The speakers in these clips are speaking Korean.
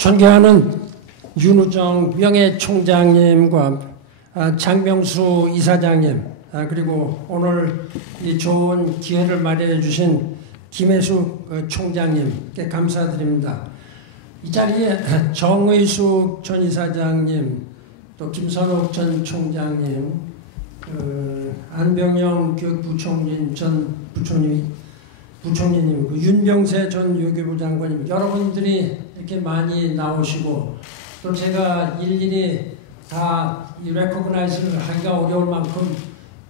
존경하는 윤우정 명예총장님과 장명수 이사장님, 그리고 오늘 이 좋은 기회를 마련해 주신 김혜숙 총장님께 감사드립니다. 이 자리에 정의숙 전 이사장님, 또 김선옥 전 총장님, 안병영 교육부총리 전 부총리님, 윤병세 전 외교부 장관님, 여러분들이 이렇게 많이 나오시고, 또 제가 일일이 다 이 레코그나이즈를 하기가 어려울 만큼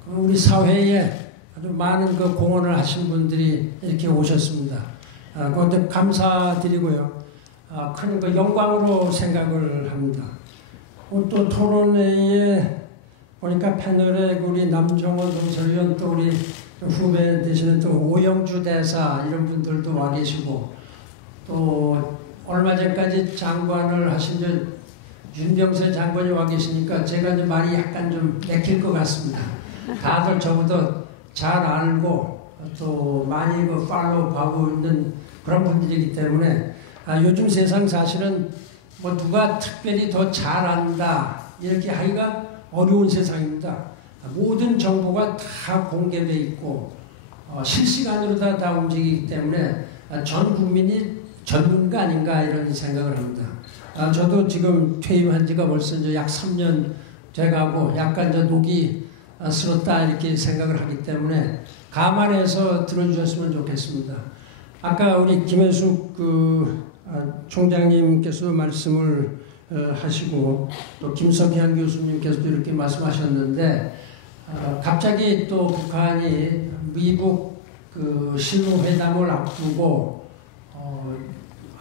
우리 사회에 아주 많은 그 공헌을 하신 분들이 이렇게 오셨습니다. 그것도 감사드리고요. 큰 그 영광으로 생각을 합니다. 또 토론회에 보니까 패널에 우리 남정원 동설위원, 또 우리 후배 되시는 또 오영주 대사 이런 분들도 와 계시고, 또 얼마 전까지 장관을 하신 윤병세 장관이 와 계시니까 제가 이제 말이 약간 좀 맥힐 것 같습니다. 다들 저보다 잘 알고 또 많이 그 팔로우하고 있는 그런 분들이기 때문에 요즘 세상 사실은 뭐 누가 특별히 더 잘 안다 이렇게 하기가 어려운 세상입니다. 모든 정보가 다 공개되어 있고 실시간으로 다 움직이기 때문에 전 국민이 전문가 아닌가 이런 생각을 합니다. 저도 지금 퇴임한 지가 벌써 이제 약 3년 돼가고 약간 이제 녹이 슬었다 이렇게 생각을 하기 때문에 감안해서 들어주셨으면 좋겠습니다. 아까 우리 김혜숙 총장님께서 말씀을 하시고 또 김석현 교수님께서도 이렇게 말씀하셨는데 갑자기 또 북한이 미국 그 실무회담을 앞두고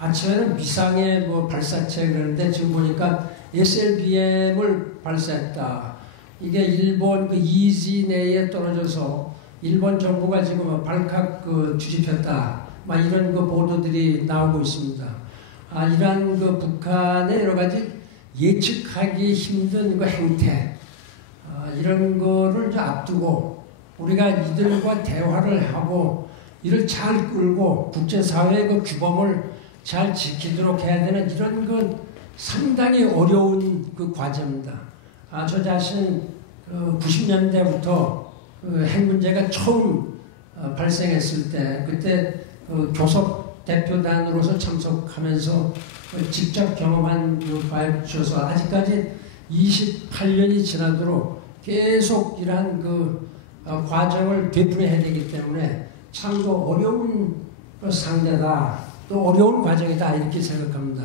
아침에는 미상의 뭐 발사체 그러는데 지금 보니까 SLBM을 발사했다. 이게 일본 그 EEZ 내에 떨어져서 일본 정부가 지금 발칵 뒤집혔다. 막 이런 그 보도들이 나오고 있습니다. 이러한 그 북한의 여러 가지 예측하기 힘든 그 행태, 이런 거를 이제 앞두고 우리가 이들과 대화를 하고 이를 잘 끌고 국제사회의 그 규범을 잘 지키도록 해야 되는 이런 건 상당히 어려운 그 과제입니다. 저 자신 90년대부터 핵 문제가 처음 발생했을 때 그때 교섭 대표단으로서 참석하면서 직접 경험한 그 바에 비춰서 아직까지 28년이 지나도록 계속 이러한 그 과정을 되풀이해야 되기 때문에 참 어려운 상대다. 또 어려운 과정이다 이렇게 생각합니다.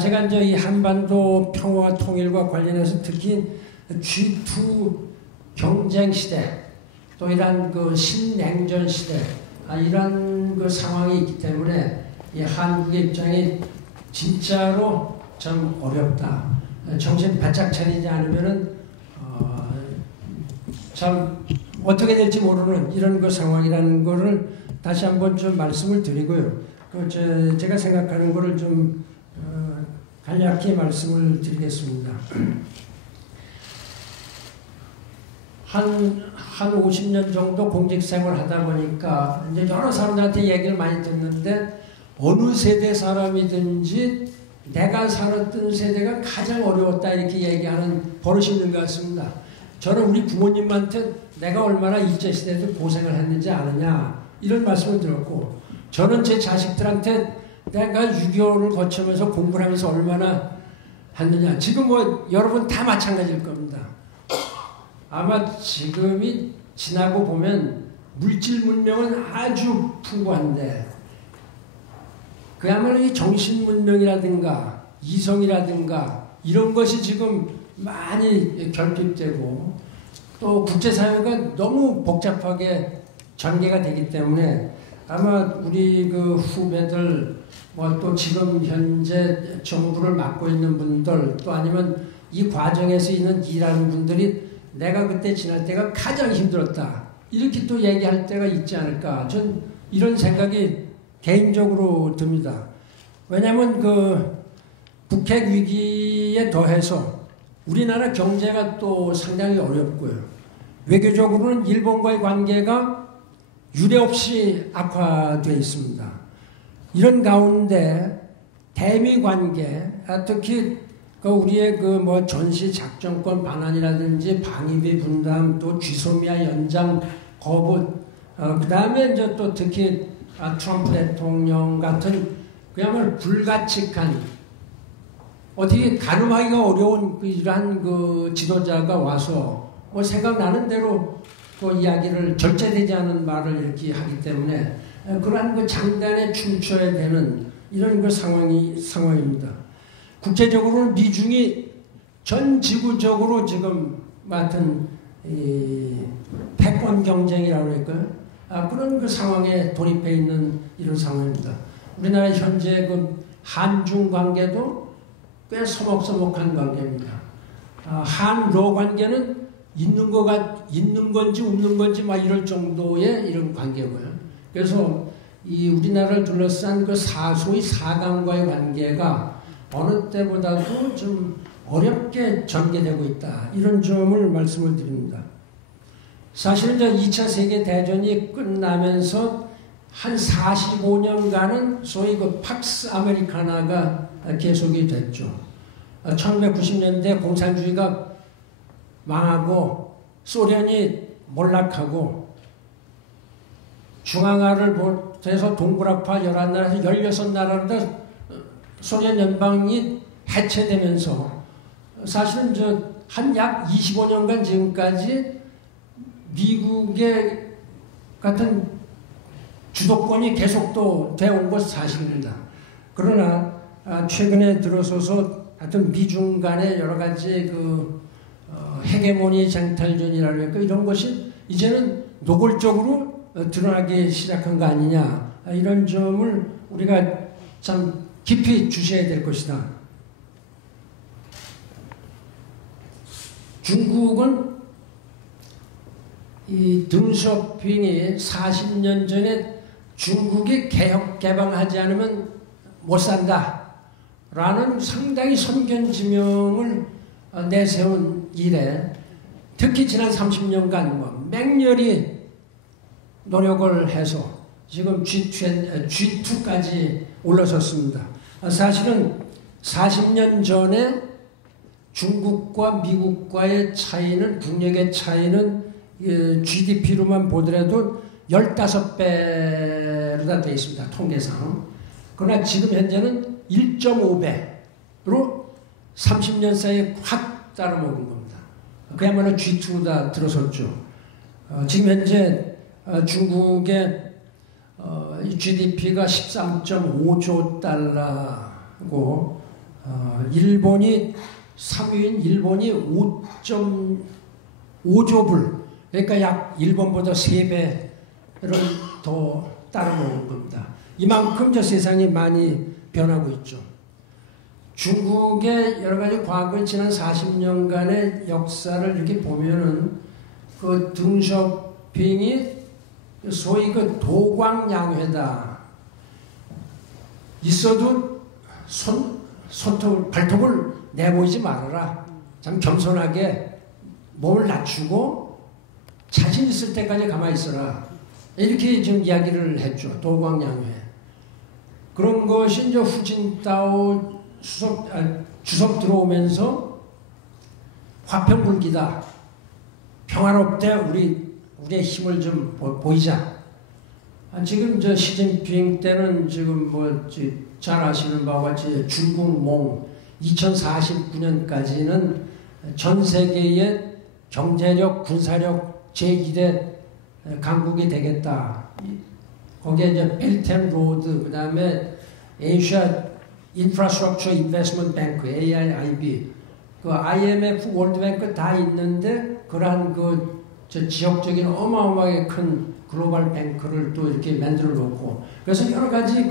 제가 이제 이 한반도 평화와 통일과 관련해서 특히 G2 경쟁 시대, 또 이러한 그 신냉전 시대, 이런 그 상황이 있기 때문에 이 한국의 입장이 진짜로 좀 어렵다. 정신 바짝 차리지 않으면은 참 어떻게 될지 모르는 이런 그 상황이라는 거를 다시 한번 좀 말씀을 드리고요. 제가 생각하는 거를 좀 간략히 말씀을 드리겠습니다. 한 50년 정도 공직생활 하다 보니까 이제 여러 사람들한테 얘기를 많이 듣는데 어느 세대 사람이든지 내가 살았던 세대가 가장 어려웠다 이렇게 얘기하는 버릇이 있는 것 같습니다. 저는 우리 부모님한테 내가 얼마나 일제시대 때 고생을 했는지 아느냐 이런 말씀을 들었고, 저는 제 자식들한테 내가 6.25를 거치면서 공부를 하면서 얼마나 했느냐. 지금 뭐 여러분 다 마찬가지일 겁니다. 아마 지금이 지나고 보면 물질 문명은 아주 풍부한데 그야말로 이 정신 문명이라든가 이성이라든가 이런 것이 지금 많이 결핍되고 또 국제사회가 너무 복잡하게 전개가 되기 때문에 아마 우리 그 후배들 뭐 또 지금 현재 정부를 맡고 있는 분들 또 아니면 이 과정에서 있는 일하는 분들이 내가 그때 지날 때가 가장 힘들었다 이렇게 또 얘기할 때가 있지 않을까. 전 이런 생각이 개인적으로 듭니다. 왜냐하면 그 북핵 위기에 더해서 우리나라 경제가 또 상당히 어렵고요. 외교적으로는 일본과의 관계가 유례없이 악화되어 있습니다. 이런 가운데 대미 관계, 특히 우리의 전시 작전권 반환이라든지 방위비 분담, 또 쥐소미아 연장 거부, 그 다음에 이제 또 특히 트럼프 대통령 같은 그야말로 불가칙한, 어떻게 가늠하기가 어려운 이러한 지도자가 와서 생각나는 대로 이야기를 절제되지 않은 말을 이렇게 하기 때문에 그러한 장단에 춤춰야 되는 이런 상황입니다. 국제적으로는 미중이 전 지구적으로 지금 맡은 패권 경쟁이라고 할까요? 그런 상황에 돌입해 있는 이런 상황입니다. 우리나라 현재 한중 관계도 꽤 서먹서먹한 관계입니다. 한러 관계는 있는 건지 없는 건지 이럴 정도의 이런 관계고요. 그래서 이 우리나라를 둘러싼 소위 사강과의 관계가 어느 때보다도 좀 어렵게 전개되고 있다. 이런 점을 말씀을 드립니다. 사실은 2차 세계대전이 끝나면서 한 45년간은 소위 팍스 아메리카나가 계속이 됐죠. 1990년대 공산주의가 망하고 소련이 몰락하고 중앙아를 해서 동굴압화 11나라에서 16나라로 소련 연방이 해체되면서 사실은 한 약 25년간 지금까지 미국의 같은 주도권이 계속 또 되어온 것은 사실입니다. 그러나 최근에 들어서서 하여튼 미중 간의 여러 가지 헤게모니 쟁탈전이라고 할까 이런 것이 이제는 노골적으로 드러나기 시작한 거 아니냐, 이런 점을 우리가 참 깊이 주셔야 될 것이다. 중국은 이 덩쇼핑이 40년 전에 중국이 개혁 개방하지 않으면 못 산다 라는 상당히 선견지명을 내세운 이래 특히 지난 30년간 맹렬히 노력을 해서 지금 G2까지 올라섰습니다. 사실은 40년 전에 중국과 미국과의 차이는, 국력의 차이는 GDP로만 보더라도 15배로 되어 있습니다. 통계상. 그러나 지금 현재는 1.5배로 30년 사이에 확 따라먹은 겁니다. 그야말로 G2가 들어섰죠. 지금 현재 중국의 GDP가 13.5조 달러고 일본이 3위인 일본이 5.5조 불, 그러니까 약 일본보다 3배를 더 따라먹은 겁니다. 이만큼 세상이 많이 변하고 있죠. 중국의 여러 가지 과거 지난 40년간의 역사를 이렇게 보면은 덩쇼핑이 소위 도광양회다. 있어도 발톱을 내보이지 말아라. 참 겸손하게 몸을 낮추고 자신 있을 때까지 가만히 있어라. 이렇게 지금 이야기를 했죠. 도광양회. 그런 것이 이제 후진타오 주석 들어오면서 화평불기다. 평화롭대. 우리의 힘을 좀 보이자. 지금 시진핑 때는 지금 잘 아시는 바와 같이 중국몽 2049년까지는 전 세계의 경제력, 군사력 제1의 강국이 되겠다. 거기에 이제 벨트앤로드, 그 다음에 에이시아 인프라스트럭처 인베스트먼트 뱅크, AIIB, IMF, 월드뱅크 다 있는데 그러한 지역적인 어마어마하게 큰 글로벌 뱅크를 또 이렇게 만들어 놓고, 그래서 여러 가지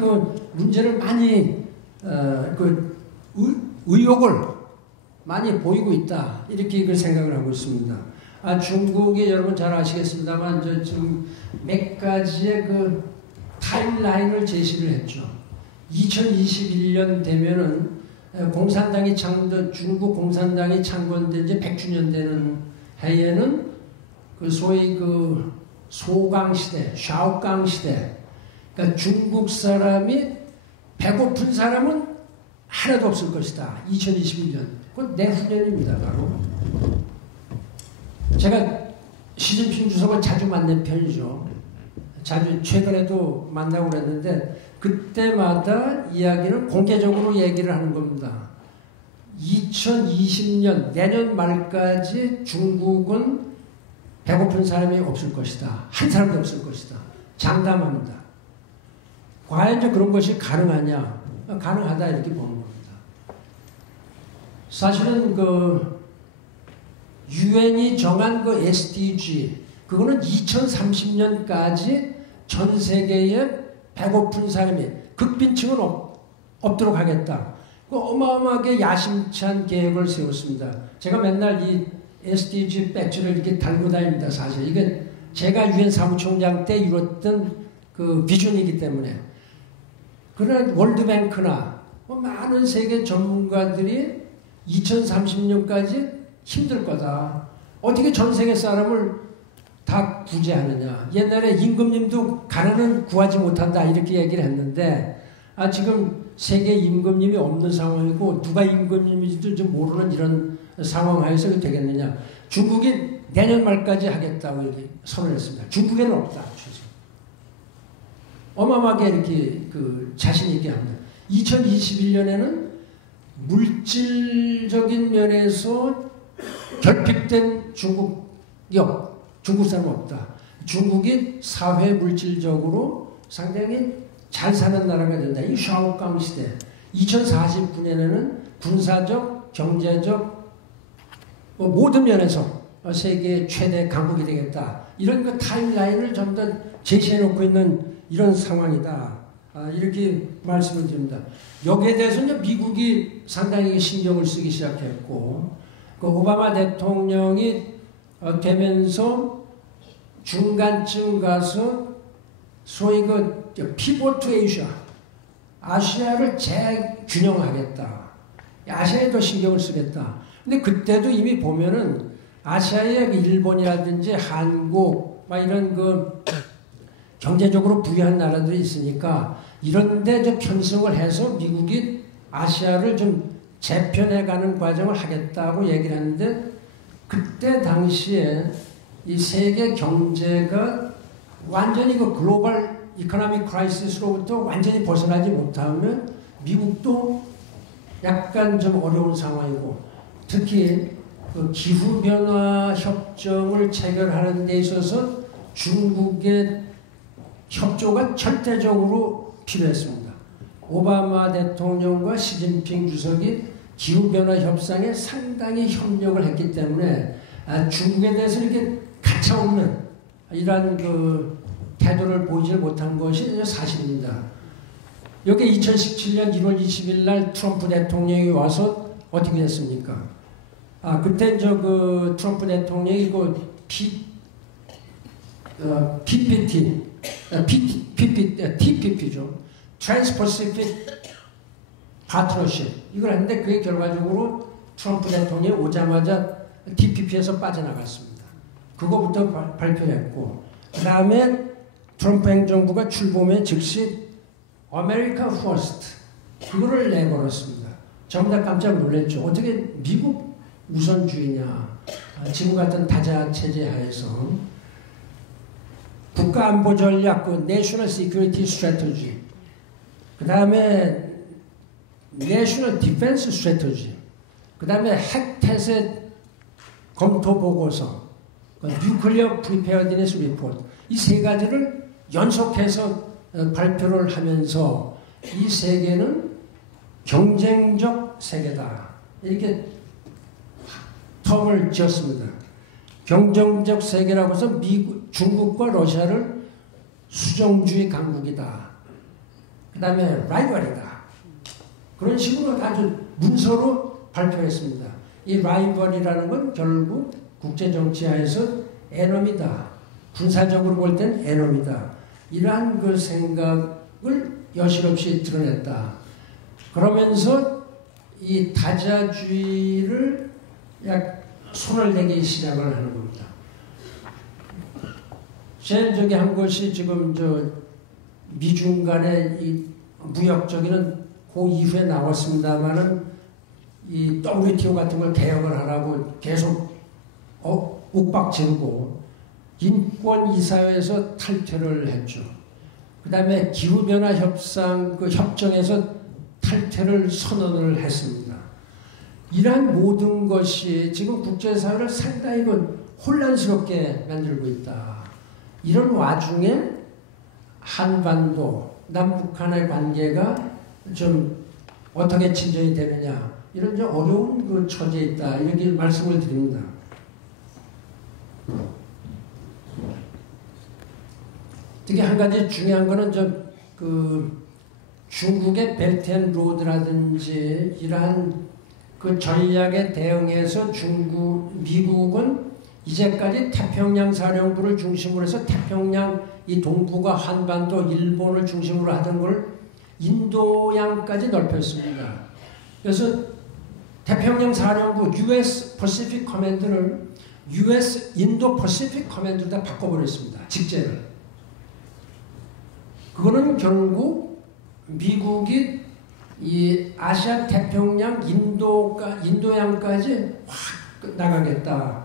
문제를 많이 의욕을 많이 보이고 있다. 이렇게 생각을 하고 있습니다. 중국이 여러분 잘 아시겠습니다만 지금 몇 가지의 타임라인을 제시를 했죠. 2021년 되면은 중국 공산당이 창건된 지 100주년 되는 해에는 소위 소강 시대, 샤오강 시대, 그러니까 중국 사람이 배고픈 사람은 하나도 없을 것이다. 2021년. 그건 내후년입니다. 바로. 제가 시진핑 주석을 자주 만난 편이죠. 자주 최근에도 만나고 그랬는데 그때마다 이야기를 공개적으로 얘기를 하는 겁니다. 2020년 내년 말까지 중국은 배고픈 사람이 없을 것이다. 한 사람도 없을 것이다. 장담합니다. 과연 그런 것이 가능하냐? 가능하다 이렇게 보는 겁니다. 사실은 유엔이 정한 SDG 그거는 2030년까지 전 세계에 배고픈 사람이 극빈층은 없도록 하겠다. 어마어마하게 야심찬 계획을 세웠습니다. 제가 맨날 이 SDG 배지를 이렇게 달고 다닙니다. 사실 이게 제가 유엔 사무총장 때 이뤘던 비전이기 때문에. 그러나 월드뱅크나 많은 세계 전문가들이 2030년까지 힘들 거다. 어떻게 전 세계 사람을 다 구제하느냐. 옛날에 임금님도 가난은 구하지 못한다 이렇게 얘기를 했는데 지금 세계 임금님이 없는 상황이고 누가 임금님인지도 좀 모르는 이런 상황하에서 되겠느냐. 중국이 내년 말까지 하겠다고 이렇게 선언했습니다. 중국에는 없다. 어마어마하게 이렇게 자신 있게 합니다. 2021년에는 물질적인 면에서 결핍된 중국 사람 없다. 중국이 사회 물질적으로 상당히 잘 사는 나라가 된다. 이 샤오강 시대. 2049년에는 군사적, 경제적 모든 면에서 세계 최대 강국이 되겠다. 이런 타임라인을 전부 다 제시해놓고 있는 이런 상황이다. 이렇게 말씀을 드립니다. 여기에 대해서는 미국이 상당히 신경을 쓰기 시작했고, 오바마 대통령이 되면서 중간쯤 가서 소위 피보트 에이시아, 아시아를 재균형하겠다. 아시아에 더 신경을 쓰겠다. 근데 그때도 이미 보면은 아시아에 일본이라든지 한국, 이런 경제적으로 부유한 나라들이 있으니까 이런데 편성을 해서 미국이 아시아를 좀 재편해가는 과정을 하겠다고 얘기를 했는데 그때 당시에 이 세계 경제가 완전히 글로벌 이코노믹 크라이시스로부터 완전히 벗어나지 못하면 미국도 약간 좀 어려운 상황이고 특히 기후변화 협정을 체결하는 데 있어서 중국의 협조가 절대적으로 필요했습니다. 오바마 대통령과 시진핑 주석이 기후변화 협상에 상당히 협력을 했기 때문에 중국에 대해서 이렇게 가차없는 이러한 태도를 보이지 못한 것이 사실입니다. 여기 2017년 1월 20일 날 트럼프 대통령이 와서 어떻게 됐습니까? 그때 트럼프 대통령이 TPP죠. Trans-Pacific Partnership. 이걸 했는데 그게 결과적으로 트럼프 대통령이 오자마자 TPP에서 빠져나갔습니다. 그거부터 발표했고 그 다음에 트럼프 행정부가 출범해 즉시 America First 그거를 내걸었습니다. 전부 다 깜짝 놀랐죠. 어떻게 미국 우선주의냐. 지금 같은 다자 체제 하에서 국가안보전략, National Security Strategy, 그 다음에 National Defense Strategy, 그 다음에 핵태세 검토 보고서, Nuclear Preparedness Report, 이 세 가지를 연속해서 발표를 하면서 이 세계는 경쟁적 세계다. 이렇게 텀을 지었습니다. 경쟁적 세계라고 해서 중국과 러시아를 수종주의 강국이다. 그 다음에 라이벌이다. 그런 식으로 아주 문서로 발표했습니다. 이 라이벌이라는 건 결국 국제정치하에서 에너미다. 군사적으로 볼 땐 에너미다. 이러한 생각을 여실없이 드러냈다. 그러면서 이 다자주의를 손을 내기 시작을 하는 겁니다. 제일 한 것이 지금 미중 간의 이 무역적인 그 이후에 나왔습니다만은 이 WTO 같은 걸 개혁을 하라고 계속 욱박지르고 인권이사회에서 탈퇴를 했죠. 그 다음에 기후변화 협상 그 협정에서 탈퇴를 선언을 했습니다. 이러한 모든 것이 지금 국제사회를 상당히 혼란스럽게 만들고 있다. 이런 와중에 한반도, 남북한의 관계가 좀 어떻게 진전이 되느냐, 이런 좀 어려운 그 처지에 있다, 이렇게 말씀을 드립니다. 특히 한 가지 중요한 거는 중국의 벨트앤로드라든지 이러한 그 전략에 대응해서 미국은 이제까지 태평양 사령부를 중심으로 해서 태평양 이 동북아 한반도 일본을 중심으로 하던 걸 인도양까지 넓혔습니다. 그래서 태평양 사령부 US Pacific Command를 US 인도 Pacific Command로 바꿔버렸습니다. 직제를. 그거는 결국 미국이 이 아시아 태평양 인도양까지 확 나가겠다.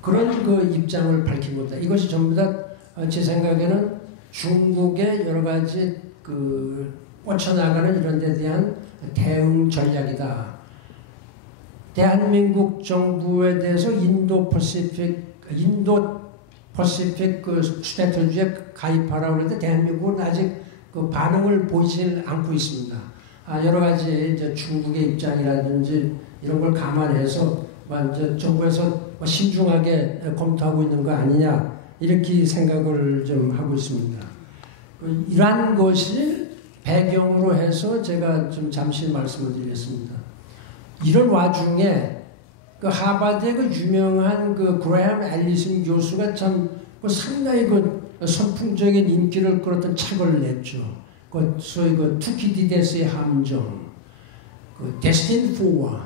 그런 그 입장을 밝힌 겁니다. 이것이 전부 다 제 생각에는 중국의 여러 가지 그 뻗쳐나가는 이런 데 대한 대응 전략이다. 대한민국 정부에 대해서 인도 퍼시픽 그 스트래티지에 가입하라고 하는데 대한민국은 아직 그 반응을 보이지 않고 있습니다. 여러 가지 이제 중국의 입장이라든지 이런 걸 감안해서 이제 정부에서 신중하게 검토하고 있는 거 아니냐, 이렇게 생각을 좀 하고 있습니다. 이러한 것이 배경으로 해서 제가 좀 잠시 말씀을 드리겠습니다. 이런 와중에 그 하버드의 그 유명한 그 그레엄 앨리슨 교수가 참 상당히 그 선풍적인 인기를 끌었던 책을 냈죠. 그 소위 그 투키디데스의 함정, 그 Destined for War,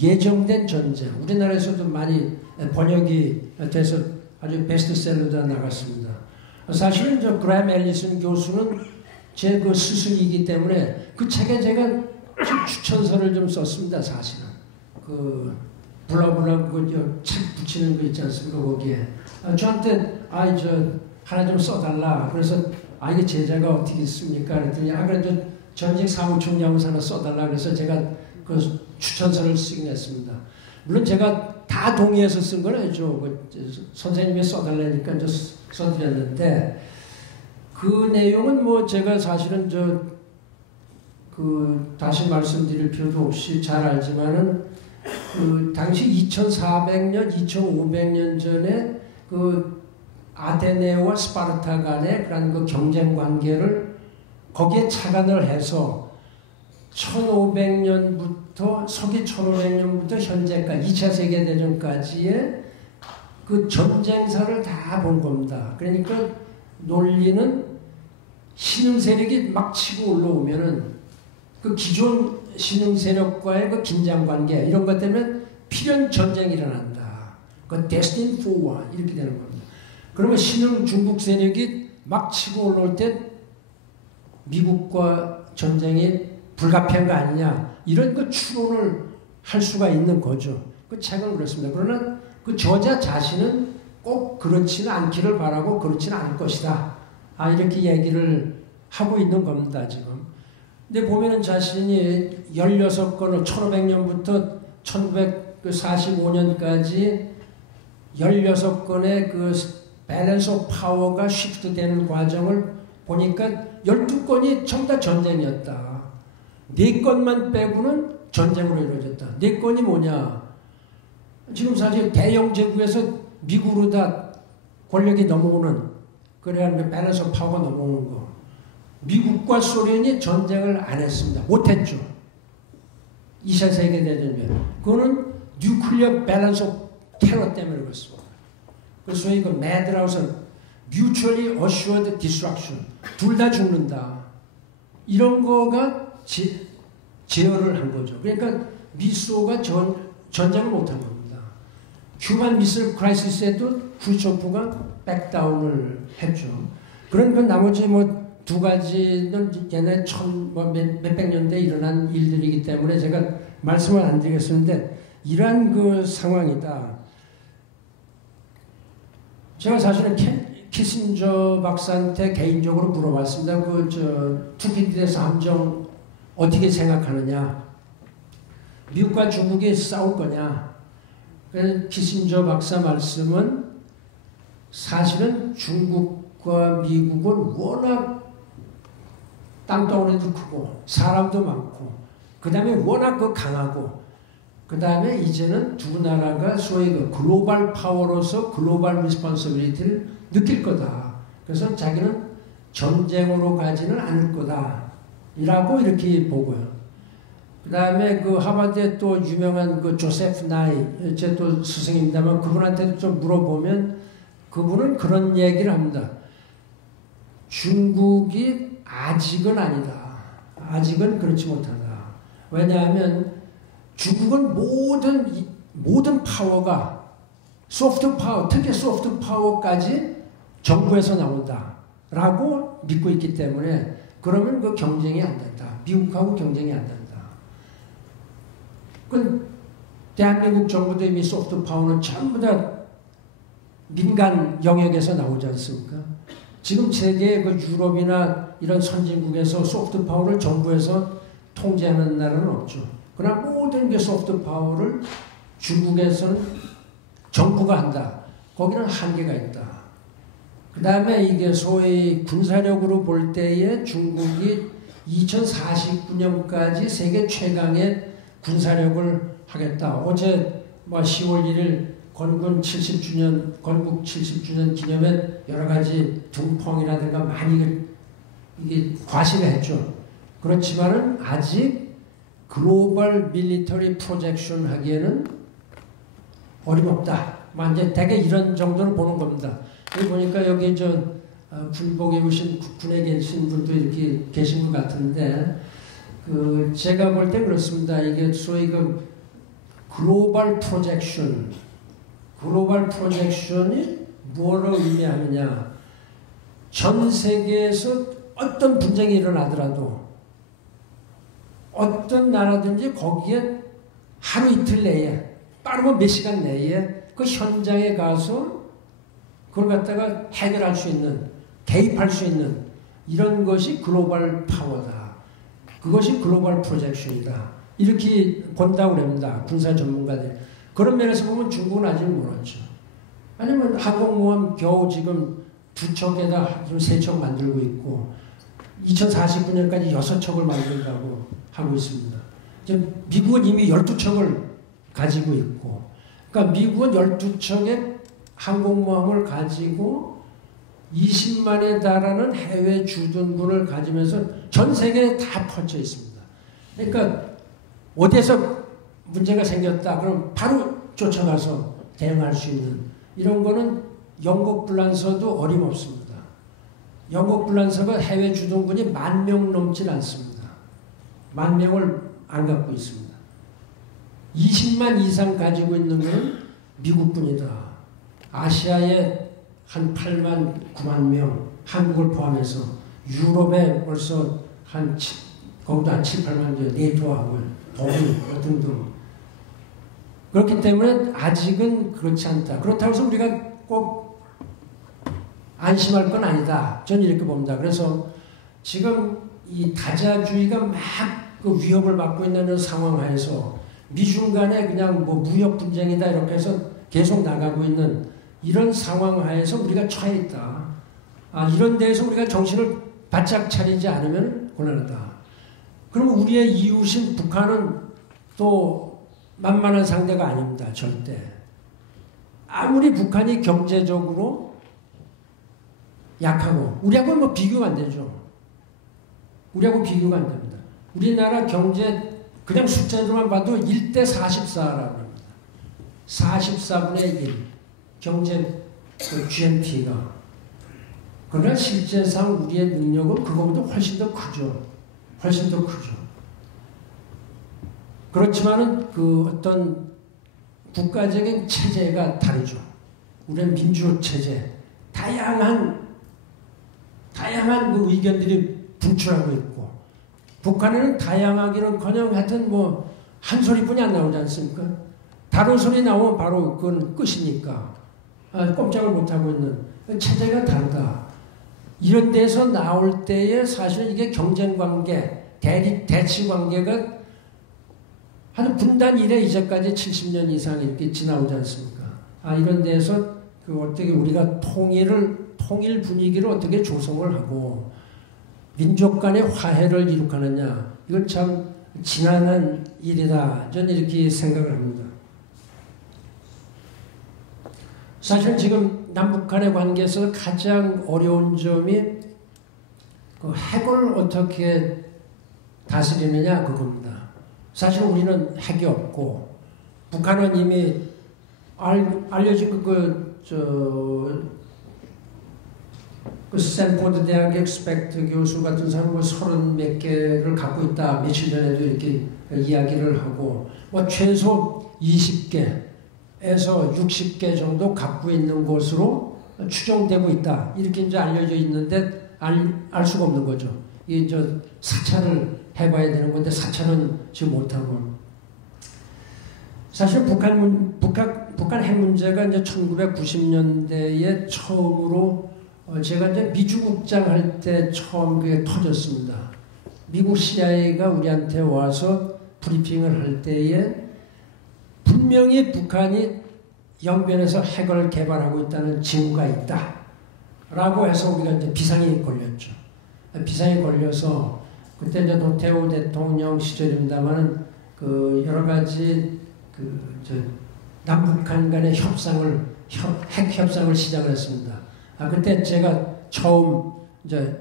예정된 전쟁. 우리나라에서도 많이 번역이 돼서 아주 베스트셀러로 나갔습니다. 사실은 저 그레엄 앨리슨 교수는 제 그 스승이기 때문에 그 책에 제가 추천서를 좀 썼습니다. 사실은 그 블라블라 그 책 붙이는 거 있지 않습니까? 거기에 저한테 저 하나 좀 써달라. 그래서 이게 제자가 어떻게 있습니까? 그랬더니 그래도 전직 사무총장으로 하나 써달라. 그래서 제가 그 추천서를 쓰긴 했습니다. 물론 제가 다 동의해서 쓴 건 아니죠. 선생님이 써달라니까 써드렸는데 그 내용은 뭐 제가 사실은 다시 말씀드릴 필요도 없이 잘 알지만은 그 당시 2400년, 2500년 전에 그 아테네와 스파르타 간의 그런 그 경쟁 관계를 거기에 착안을 해서 1500년부터 서기 1500년부터 현재까지 2차 세계대전까지의 그 전쟁사를 다 본 겁니다. 그러니까 논리는 신흥 세력이 막 치고 올라오면은 그 기존 신흥 세력과의 그 긴장 관계 이런 것 때문에 필연 전쟁이 일어난다. 그 Destined for War 이렇게 되는 겁니다. 그러면 신흥 중국 세력이 막 치고 올라올 때 미국과 전쟁이 불가피한 거 아니냐, 이런 그 추론을 할 수가 있는 거죠. 그 책은 그렇습니다. 그러나 그 저자 자신은 꼭 그렇지는 않기를 바라고 그렇지는 않을 것이다. 이렇게 얘기를 하고 있는 겁니다, 지금. 근데 보면은 자신이 16건을 1500년부터 1945년까지 16건의 그 밸런스 오브 파워가 쉬프트 되는 과정을 보니까 12건이 전부 다 전쟁이었다. 4건만 빼고는 전쟁으로 이루어졌다. 4건이 뭐냐? 지금 사실 대영 제국에서 미국으로 다 권력이 넘어오는, 그래야 밸런스 오브 파워가 넘어오는 거. 미국과 소련이 전쟁을 안 했습니다. 못했죠. 2차 세계대전에. 그거는 뉴클리어 밸런스 오브 테러 때문에 그렇습니다. 그래서 소위 그 매드라우스는 mutually assured destruction. 둘 다 죽는다. 이런 거가 제어를 한 거죠. 그러니까 미소가 전쟁을 못한 겁니다. 휴먼 미슬 크라이시스에도 후르초프가 백다운을 했죠. 그런 건 나머지 뭐 두 가지는 옛날 몇백 년대에 일어난 일들이기 때문에 제가 말씀을 안 드리겠는데 이러한 그 상황이다. 제가 사실은 키신저 박사한테 개인적으로 물어봤습니다. 투키에 대해서 함정 어떻게 생각하느냐. 미국과 중국이 싸울 거냐. 키신저 박사 말씀은 사실은 중국과 미국은 워낙 땅덩어리도 크고 사람도 많고 그 다음에 워낙 강하고 그 다음에 이제는 두 나라가 소위 글로벌 파워로서 글로벌 리스폰서빌리티를 느낄 거다. 그래서 자기는 전쟁으로 가지는 않을 거다. 이라고 이렇게 보고요. 그 다음에 하버드에 또 유명한 조세프 나이, 제 또 스승입니다만 그분한테도 좀 물어보면 그분은 그런 얘기를 합니다. 중국이 아직은 아니다. 아직은 그렇지 못하다. 왜냐하면 중국은 모든 파워가 소프트 파워, 특히 소프트 파워까지 정부에서 나온다. 라고 믿고 있기 때문에 그러면 경쟁이 안 된다. 미국하고 경쟁이 안 된다. 대한민국 정부도 이미 소프트 파워는 전부 다 민간 영역에서 나오지 않습니까? 지금 세계 유럽이나 이런 선진국에서 소프트 파워를 정부에서 통제하는 나라는 없죠. 그러나 모든 게 소프트 파워를 중국에서는 정부가 한다. 거기는 한계가 있다. 그 다음에 이게 소위 군사력으로 볼 때에 중국이 2049년까지 세계 최강의 군사력을 하겠다. 어제 10월 1일 건국 70주년 기념에 여러 가지 둥펑이라든가 많이 이게 과시를 했죠. 그렇지만은 아직 글로벌 밀리터리 프로젝션 하기에는 어림없다. 이제 대개 이런 정도로 보는 겁니다. 여기 보니까 여기 군복에 오신 군에 계신 분도 이렇게 계신 것 같은데, 제가 볼 때 그렇습니다. 이게 소위 글로벌 프로젝션이 뭐로 의미하느냐. 전 세계에서 어떤 분쟁이 일어나더라도 어떤 나라든지 거기에 하루 이틀 내에 빠르면 몇 시간 내에 그 현장에 가서 그걸 갖다가 해결할 수 있는, 개입할 수 있는 이런 것이 글로벌 파워다. 그것이 글로벌 프로젝션이다. 이렇게 본다고 그럽니다. 군사 전문가들. 그런 면에서 보면 중국은 아직 멀었죠. 아니면 항공모함 겨우 지금 2척에다 지금 3척 만들고 있고 2049년까지 6척을 만든다고 하고 있습니다. 지금 미국은 이미 12척을 가지고 있고, 그러니까 미국은 12척의 항공모함을 가지고 20만에 달하는 해외 주둔군을 가지면서 전 세계에 다 퍼져 있습니다. 그러니까 어디에서 문제가 생겼다 그럼 바로 쫓아가서 대응할 수 있는 이런 거는 영국 불란서도 어림없습니다. 영국 불란서가 해외 주둔군이 10,000명 넘질 않습니다. 10,000명을 안 갖고 있습니다. 20만 이상 가지고 있는 건 미국뿐이다. 아시아에 한 8만, 9만 명, 한국을 포함해서 유럽에 벌써 거기도 한 7, 8만 명, 네토하고 독일 등등. 그렇기 때문에 아직은 그렇지 않다. 그렇다고 해서 우리가 꼭 안심할 건 아니다. 저는 이렇게 봅니다. 그래서 지금 이 다자주의가 막 위협을 받고 있는 상황 하에서 미중 간에 그냥 무역 분쟁이다 이렇게 해서 계속 나가고 있는 이런 상황 하에서 우리가 처해 있다. 이런 데에서 우리가 정신을 바짝 차리지 않으면 곤란하다. 그럼 우리의 이웃인 북한은 또 만만한 상대가 아닙니다. 절대. 아무리 북한이 경제적으로 약하고 우리하고는 비교가 안 되죠. 우리하고 비교가 안 됩니다. 우리나라 경제 그냥 숫자로만 봐도 1대 44라고 합니다. 44분의 1 경제 GNP가. 그러나 실제상 우리의 능력은 그거보다 훨씬 더 크죠. 훨씬 더 크죠. 그렇지만은 어떤 국가적인 체제가 다르죠. 우리는 민주 체제, 다양한 다양한 그 의견들이 분출하고 있고 북한에는 다양하기는커녕 하여튼 뭐 한 소리뿐이 안 나오지 않습니까? 다른 소리 나오면 바로 그건 끝이니까 꼼짝을 못하고 있는 체제가 다르다. 이런 데서 나올 때에 사실 이게 경쟁관계, 대치관계가 한 분단 이래 이제까지 70년 이상 이렇게 지나오지 않습니까? 이런 데서 그 어떻게 우리가 통일 분위기를 어떻게 조성을 하고 민족 간의 화해를 이룩하느냐. 이건 참 지난한 일이다. 저는 이렇게 생각을 합니다. 사실 지금 남북한의 관계에서 가장 어려운 점이 그 핵을 어떻게 다스리느냐 그겁니다. 사실 우리는 핵이 없고 북한은 이미 알려진 그 스탠포드 대학 엑스펙트 교수 같은 사람은 30몇 개를 갖고 있다. 며칠 전에도 이렇게 이야기를 하고 뭐 최소 20개에서 60개 정도 갖고 있는 것으로 추정되고 있다. 이렇게 이제 알려져 있는데 알 수가 없는 거죠. 이제 사찰을 해봐야 되는 건데 사찰은 지금 못하고. 사실 북한 핵 문제가 이제 1990년대에 처음으로 제가 이제 미주국장 할 때 처음 그게 터졌습니다. 미국 CIA가 우리한테 와서 브리핑을 할 때에 분명히 북한이 영변에서 핵을 개발하고 있다는 징후가 있다. 라고 해서 우리가 이제 비상이 걸렸죠. 비상이 걸려서 그때 이제 노태우 대통령 시절입니다만은 그 여러 가지 남북한 간의 핵 협상을 시작을 했습니다. 그때 제가 처음 이제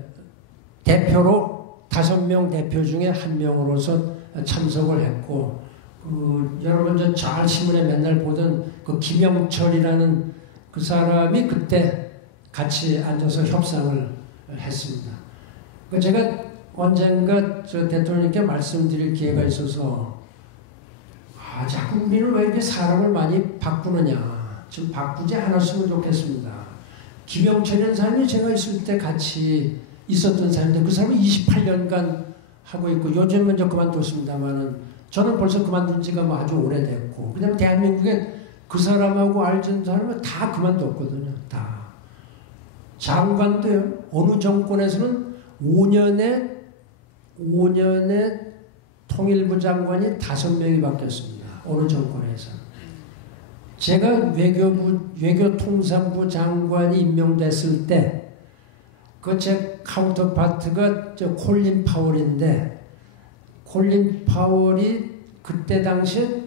대표로 5명 대표 중에 한 명으로서 참석을 했고, 여러분 잘 신문에 맨날 보던 그 김영철이라는 그 사람이 그때 같이 앉아서 협상을 했습니다. 제가 언젠가 저 대통령님께 말씀드릴 기회가 있어서 자꾸 우리는 왜 이렇게 사람을 많이 바꾸느냐. 좀 바꾸지 않았으면 좋겠습니다. 김영철이라는 사람이 제가 있을 때 같이 있었던 사람인데 그 사람은 28년간 하고 있고 요즘은 이제 그만뒀습니다만은 저는 벌써 그만둔 지가 뭐 아주 오래됐고 그다음에 대한민국에 그 사람하고 알던 사람은 다 그만뒀거든요. 다. 장관도요. 어느 정권에서는 5년에 통일부 장관이 5명이 바뀌었습니다. 어느 정권에서. 제가 외교통상부 장관이 임명됐을 때 그 제 카운터파트가 콜린 파월인데 콜린 파월이 그때 당시에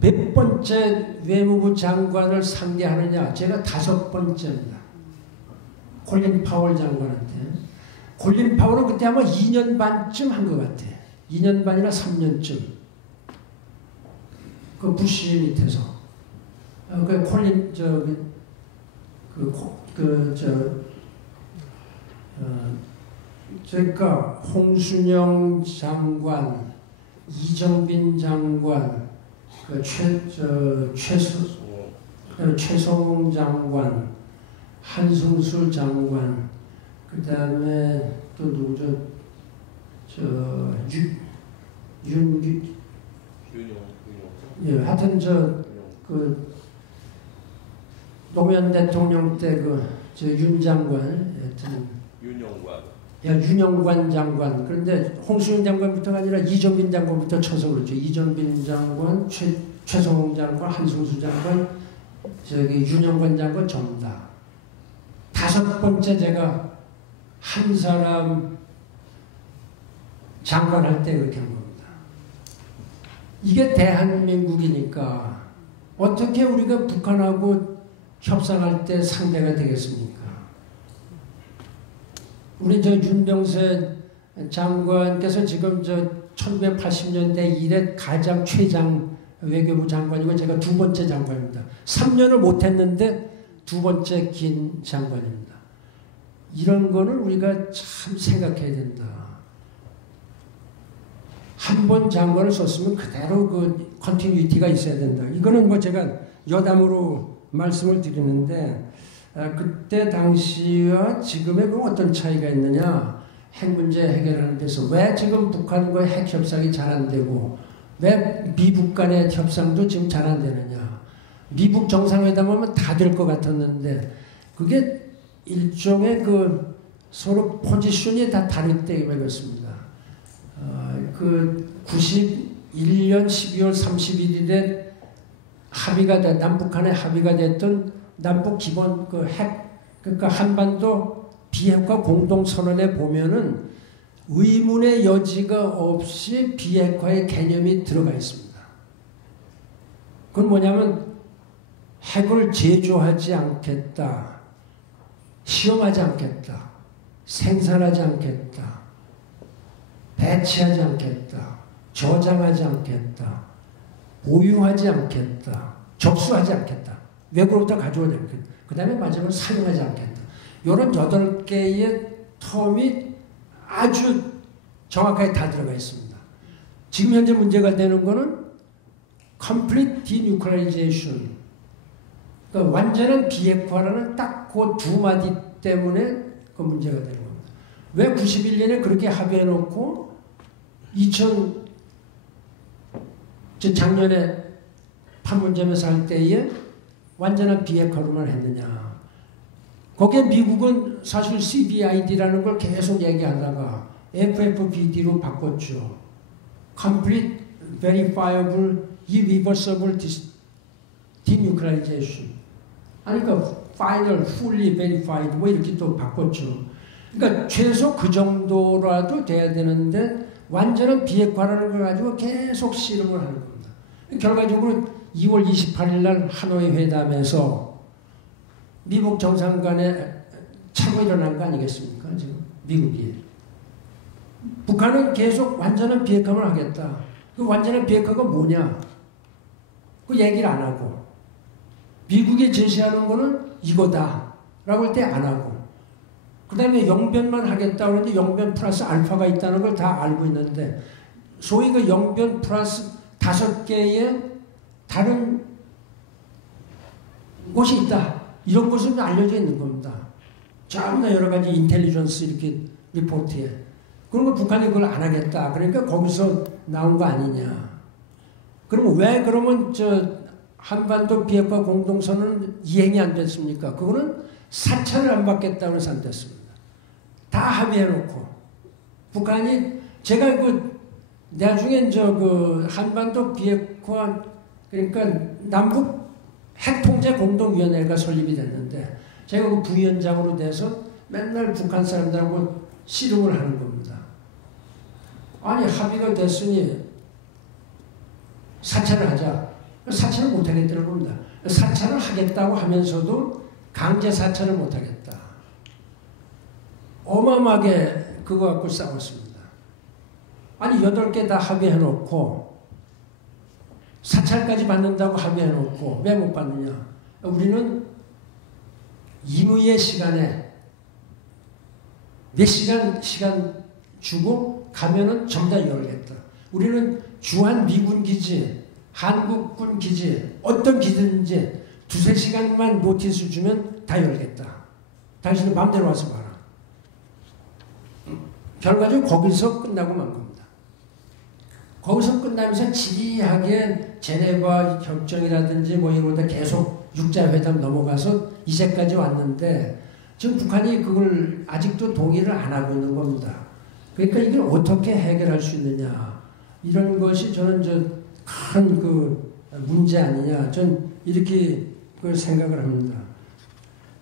몇 번째 외무부 장관을 상대하느냐. 제가 5번째입니다. 콜린 파월 장관한테. 콜린 파월은 그때 아마 2년 반쯤 한 것 같아. 2년 반이나 3년쯤. 그 부시 밑에서. 그 콜린, 그러니까 홍순영 장관, 이정빈 장관, 최성웅 장관, 한승수 장관, 그 다음에 또 누구죠? 하여튼 노무현 대통령 때 윤 장관, 하여튼 윤영관 장관. 그런데 홍순영 장관부터가 아니라 이정빈 장관부터 쳐서 그렇죠. 이정빈 장관, 최성웅 장관, 한승수 장관, 윤영관 장관 전부 다. 5번째 제가 한 사람 장관할 때 그렇게 한 겁니다. 이게 대한민국이니까 어떻게 우리가 북한하고 협상할 때 상대가 되겠습니까? 우리 윤병세 장관께서 지금 1980년대 이래 가장 최장 외교부 장관이고 제가 2번째 장관입니다. 3년을 못했는데 2번째 긴 장관입니다. 이런 거는 우리가 참 생각해야 된다. 한 번 장관을 썼으면 그대로 그 컨티뉴이티가 있어야 된다. 이거는 뭐 제가 여담으로 말씀을 드리는데 그때 당시와 지금의 그 어떤 차이가 있느냐. 핵 문제 해결하는 데서 왜 지금 북한과 핵 협상이 잘 안 되고 왜 미국 간의 협상도 지금 잘 안 되느냐. 미국 정상회담 하면 다 될 것 같았는데 그게 일종의 그 서로 포지션이 다 다를 때문에 그렇습니다. 그 91년 12월 31일에 합의가 된 남북한의 합의가 됐던 남북 기본 그 핵 그러니까 한반도 비핵화 공동선언에 보면은 의문의 여지가 없이 비핵화의 개념이 들어가 있습니다. 그건 뭐냐면 핵을 제조하지 않겠다, 시험하지 않겠다, 생산하지 않겠다, 배치하지 않겠다, 저장하지 않겠다, 보유하지 않겠다, 접수하지 않겠다, 외국으로부터 가져오지 않겠다, 그 다음에 마지막으로 사용하지 않겠다. 이런 8개의 텀이 아주 정확하게 다 들어가 있습니다. 지금 현재 문제가 되는 거는 complete denuclearization, 그러니까 완전한 비핵화라는 딱 그 두 마디 때문에 그 문제가 되는 겁니다. 왜 91년에 그렇게 합의해놓고 작년에 판문점에서 할 때에 완전한 비핵화로만 했느냐. 거기에 미국은 사실 CBID라는 걸 계속 얘기하다가 FFBD로 바꿨죠. Complete Verifiable Irreversible Denuclearization. 아니, 그러니까 Final, Fully Verified 뭐 이렇게 또 바꿨죠. 그러니까 최소 그 정도라도 돼야 되는데 완전한 비핵화라는 걸 가지고 계속 실험을 하는 겁니다. 결과적으로 2월 28일 날 하노이 회담에서 미국 정상 간에 차고 일어난 거 아니겠습니까? 지금 미국이. 북한은 계속 완전한 비핵화를 하겠다. 그 완전한 비핵화가 뭐냐? 그 얘기를 안 하고. 미국이 제시하는 거는 이거다. 라고 할 때 안 하고. 그 다음에 영변만 하겠다 그러는데 영변 플러스 알파가 있다는 걸 다 알고 있는데 소위 그 영변 플러스 5개의 다른 곳이 있다. 이런 것은 알려져 있는 겁니다. 전부 다 여러 가지 인텔리전스 이렇게 리포트에. 그런 거 북한이 그걸 안 하겠다. 그러니까 거기서 나온 거 아니냐. 그러면 왜 그러면 한반도 비핵화 공동선언은 이행이 안 됐습니까? 그거는 사찰을 안 받겠다고 해서 안 됐습니다. 다 합의해놓고. 북한이, 제가 나중에 한반도 비핵화, 그러니까 남북 핵통제 공동위원회가 설립이 됐는데, 제가 그 부위원장으로 돼서 맨날 북한 사람들하고 씨름을 하는 겁니다. 아니, 합의가 됐으니 사찰을 하자. 사찰을 못하겠다는 겁니다. 사찰을 하겠다고 하면서도 강제 사찰을 못하겠다. 어마어마하게 그거 갖고 싸웠습니다. 아니 8개 다 합의해놓고 사찰까지 받는다고 합의해놓고 왜 못 받느냐. 우리는 임의의 시간에 몇 시간 주고 가면은 전부 다 열겠다. 우리는 주한 미군 기지, 한국군 기지, 어떤 기지든지 2-3시간만 노티스 주면 다 열겠다. 당신은 마음대로 와서 봐라. 결과적으로 거기서 끝나고 만 겁니다. 거기서 끝나면서 지리하게 제네바 협정이라든지 뭐 이런 데 계속 육자회담 넘어가서 이제까지 왔는데 지금 북한이 그걸 아직도 동의를 안 하고 있는 겁니다. 그러니까 이걸 어떻게 해결할 수 있느냐. 이런 것이 저는 큰 문제 아니냐. 전 이렇게 그걸 생각을 합니다.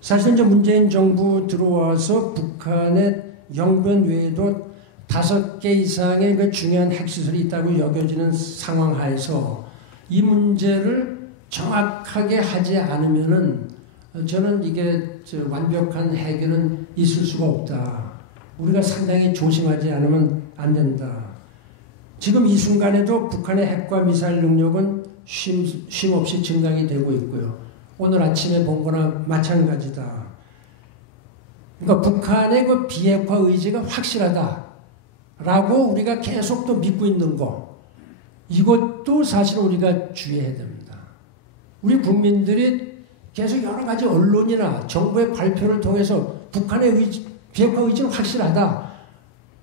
사실 이제 문재인 정부 들어와서 북한의 영변 외에도 5개 이상의 그 중요한 핵시설이 있다고 여겨지는 상황 하에서 이 문제를 정확하게 하지 않으면은 저는 이게 완벽한 해결은 있을 수가 없다. 우리가 상당히 조심하지 않으면 안 된다. 지금 이 순간에도 북한의 핵과 미사일 능력은 쉼 없이 증강이 되고 있고요. 오늘 아침에 본 거나 마찬가지다. 그러니까 북한의 그 비핵화 의지가 확실하다라고 우리가 계속 또 믿고 있는 거. 이것도 사실 우리가 주의해야 됩니다. 우리 국민들이 계속 여러 가지 언론이나 정부의 발표를 통해서 북한의 비핵화 의지는 확실하다.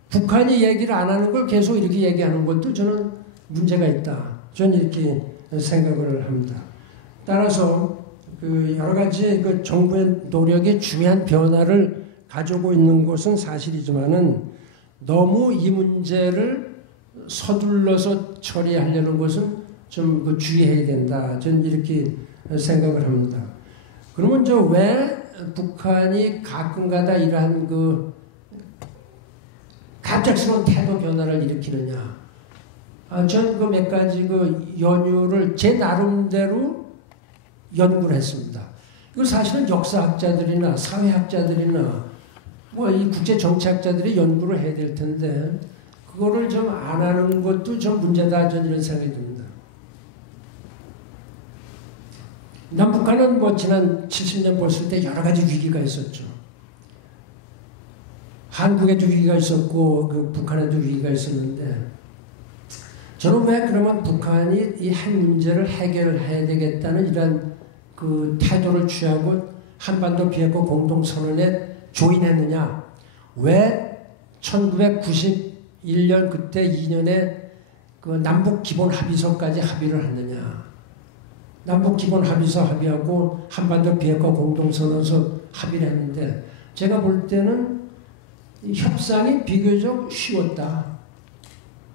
북한이 얘기를 안 하는 걸 계속 이렇게 얘기하는 것도 저는 문제가 있다. 저는 이렇게 생각을 합니다. 따라서 그 여러 가지 그 정부의 노력이 중요한 변화를 가져오고 있는 것은 사실이지만은 너무 이 문제를 서둘러서 처리하려는 것은 좀 그 주의해야 된다. 저는 이렇게 생각을 합니다. 그러면 왜 북한이 가끔가다 이러한 그 갑작스러운 태도 변화를 일으키느냐? 저는 그 몇 가지 그 연유를 제 나름대로 연구를 했습니다. 이거 사실은 역사학자들이나 사회학자들이나 뭐 이 국제 정치학자들이 연구를 해야 될 텐데 그거를 좀 안 하는 것도 좀 문제다. 저는 이런 생각이 듭니다. 남북한은 뭐 지난 70년 봤을 때 여러 가지 위기가 있었죠. 한국에도 위기가 있었고 그 북한에도 위기가 있었는데 저는 왜 그러면 북한이 이 핵 문제를 해결해야 되겠다는 이런 그 태도를 취하고 한반도 비핵화 공동선언에 조인했느냐? 왜 1991년 그때 2년에 그 남북 기본 합의서까지 합의를 했느냐? 남북 기본 합의서 합의하고 한반도 비핵화 공동선언서 합의를 했는데 제가 볼 때는 협상이 비교적 쉬웠다.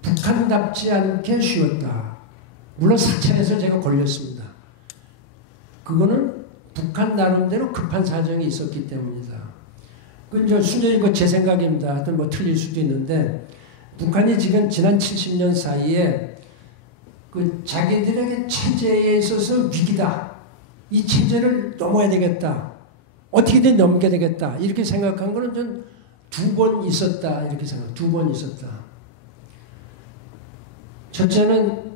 북한답지 않게 쉬웠다. 물론 사찰에서 제가 걸렸습니다. 그거는 북한 나름대로 급한 사정이 있었기 때문이다. 그건 순전히 제 생각입니다. 하여튼 뭐 틀릴 수도 있는데 북한이 지금 지난 70년 사이에 그 자기들에게 체제에 있어서 위기다. 이 체제를 넘어야 되겠다. 어떻게든 넘겨야 되겠다. 이렇게 생각한 거는 전 2번 있었다. 이렇게 생각. 2번 있었다. 첫째는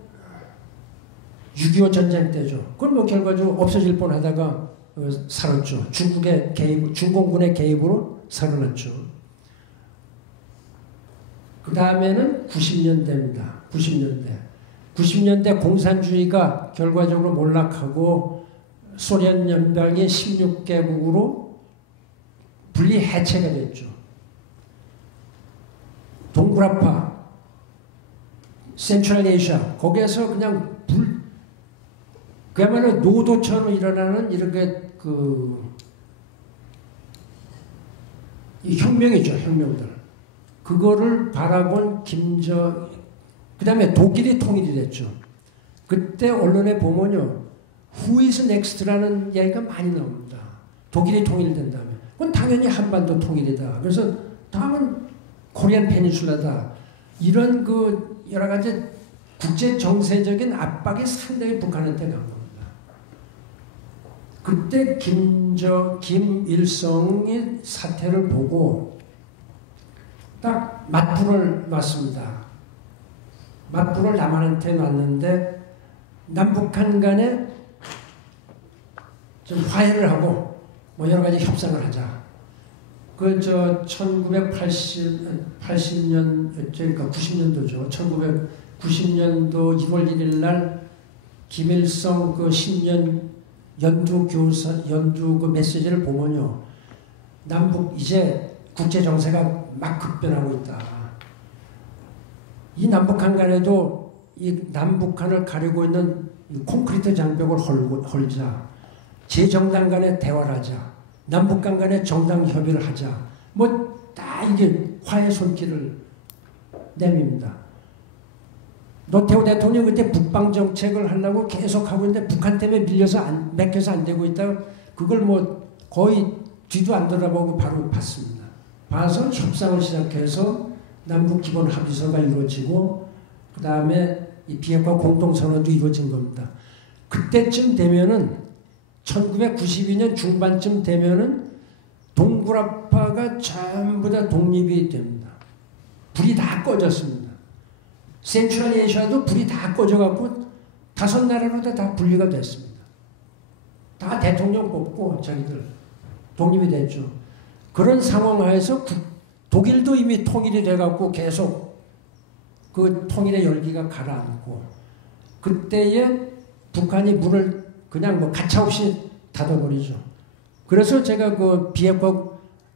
6.25 전쟁 때죠. 그건 뭐 결과적으로 없어질 뻔 하다가 살았죠. 중국의 개입, 중공군의 개입으로 살아났죠. 그 다음에는 90년대입니다. 90년대 공산주의가 결과적으로 몰락하고 소련 연방이 16개국으로 분리 해체가 됐죠. 동굴아파, 센트럴 아시아, 거기에서 그냥 그야말로 노도처럼 일어나는 이렇게 이 혁명이죠, 혁명들. 그거를 바라본 그 다음에 독일이 통일이 됐죠. 그때 언론에 보면요, Who is next라는 얘기가 많이 나옵니다. 독일이 통일된다면. 그건 당연히 한반도 통일이다. 그래서 다음은 코리안 페닌슐라다. 이런 그 여러 가지 국제 정세적인 압박이 상당히 북한한테 간 겁니다. 그때 김일성이 사태를 보고 딱 맞불을 놨습니다. 맞불을 남한한테 놨는데 남북한 간에 좀 화해를 하고 뭐 여러 가지 협상을 하자. 1980년, 그러니까 90년도죠. 1990년도 2월 1일 날 김일성 그 신년 연두 그 메시지를 보면요. 남북 이제 국제 정세가 막 급변하고 있다. 이 남북한 간에도 이 남북한을 가리고 있는 콘크리트 장벽을 헐자. 제정당 간에 대화를 하자. 남북한 간에 정당 협의를 하자. 뭐 다 이게 화해 손길을 내밉니다. 노태우 대통령 그때 북방 정책을 하려고 계속 하고 있는데 북한 때문에 밀려서 맥혀서 안 되고 있다가 그걸 뭐 거의 뒤도 안 돌아보고 바로 봤습니다. 봐서 협상을 시작해서 남북 기본 합의서가 이루어지고 그 다음에 이 비핵화 공동선언도 이루어진 겁니다. 그때쯤 되면은 1992년 중반쯤 되면은 동굴아파가 전부 다 독립이 됩니다. 불이 다 꺼졌습니다. 센트럴 아시아도 불이 다 꺼져갖고 5나라로 다 분리가 됐습니다. 다 대통령 뽑고 자기들 독립이 됐죠. 그런 상황 하에서 독일도 이미 통일이 돼갖고 계속 그 통일의 열기가 가라앉고 그때에 북한이 문을 그냥 뭐 가차없이 닫아버리죠. 그래서 제가 그 비핵화